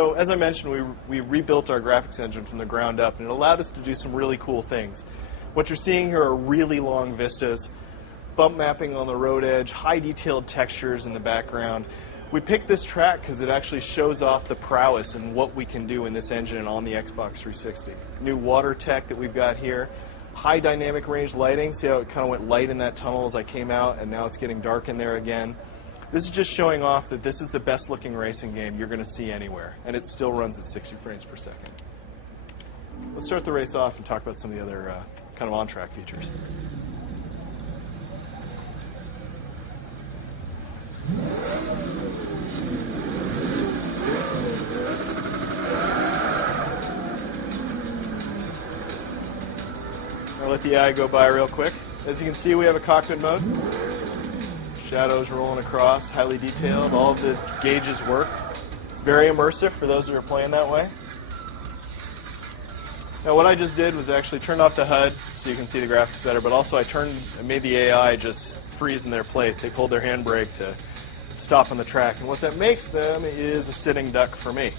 So as I mentioned, we rebuilt our graphics engine from the ground up, and it allowed us to do some really cool things. What you're seeing here are really long vistas, bump mapping on the road edge, high detailed textures in the background. We picked this track because it actually shows off the prowess and what we can do in this engine and on the Xbox 360. New water tech that we've got here, high dynamic range lighting. See how it kind of went light in that tunnel as I came out, and now it's getting dark in there again. This is just showing off that this is the best looking racing game you're going to see anywhere, and it still runs at 60 frames per second. Let's start the race off and talk about some of the other kind of on-track features. I'll let the eye go by real quick. As you can see, we have a cockpit mode. Shadows rolling across, highly detailed. All of the gauges work. It's very immersive for those that are playing that way. Now, what I just did was actually turned off the HUD so you can see the graphics better, but also I made the AI just freeze in their place. They pulled their handbrake to stop on the track, and what that makes them is a sitting duck for me.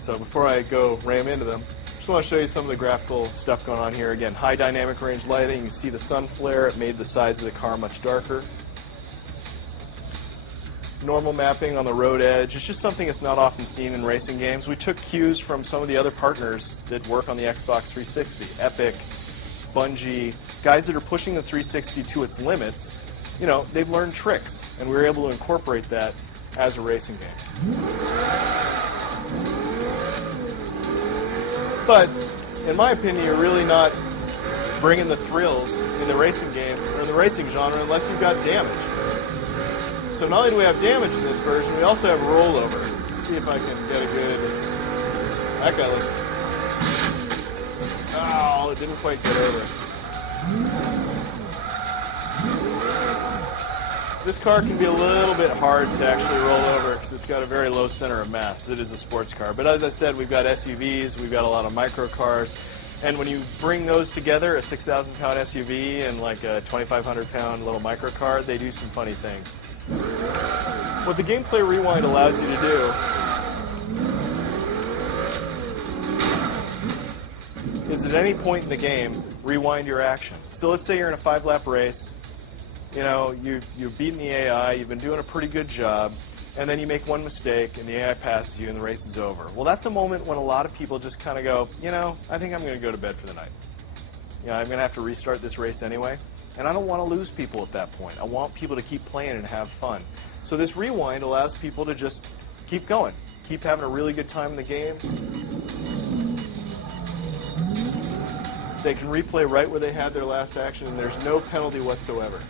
So before I go ram into them, I just want to show you some of the graphical stuff going on here. Again, high dynamic range lighting. You see the sun flare. It made the sides of the car much darker. Normal mapping on the road edge. It's just something that's not often seen in racing games. We took cues from some of the other partners that work on the Xbox 360. Epic, Bungie, guys that are pushing the 360 to its limits. You know, they've learned tricks, and we were able to incorporate that as a racing game. But, in my opinion, you're really not bringing the thrills in the racing game, or in the racing genre, unless you've got damage. So not only do we have damage in this version, we also have rollover. Let's see if I can get a good... That guy looks... Oh, it didn't quite get over. This car can be a little bit hard to actually roll over because it's got a very low center of mass. It is a sports car. But as I said, we've got SUVs, we've got a lot of micro cars. And when you bring those together, a 6,000-pound SUV and like a 2,500-pound little micro car, they do some funny things. What the Gameplay Rewind allows you to do is at any point in the game, rewind your action. So let's say you're in a 5-lap race, you know, you've beaten the AI, you've been doing a pretty good job, and then you make one mistake and the AI passes you and the race is over. Well, that's a moment when a lot of people just kind of go, you know, I think I'm going to go to bed for the night. You know, I'm going to have to restart this race anyway. And I don't want to lose people at that point. I want people to keep playing and have fun. So this rewind allows people to just keep going, keep having a really good time in the game. They can replay right where they had their last action, and there's no penalty whatsoever.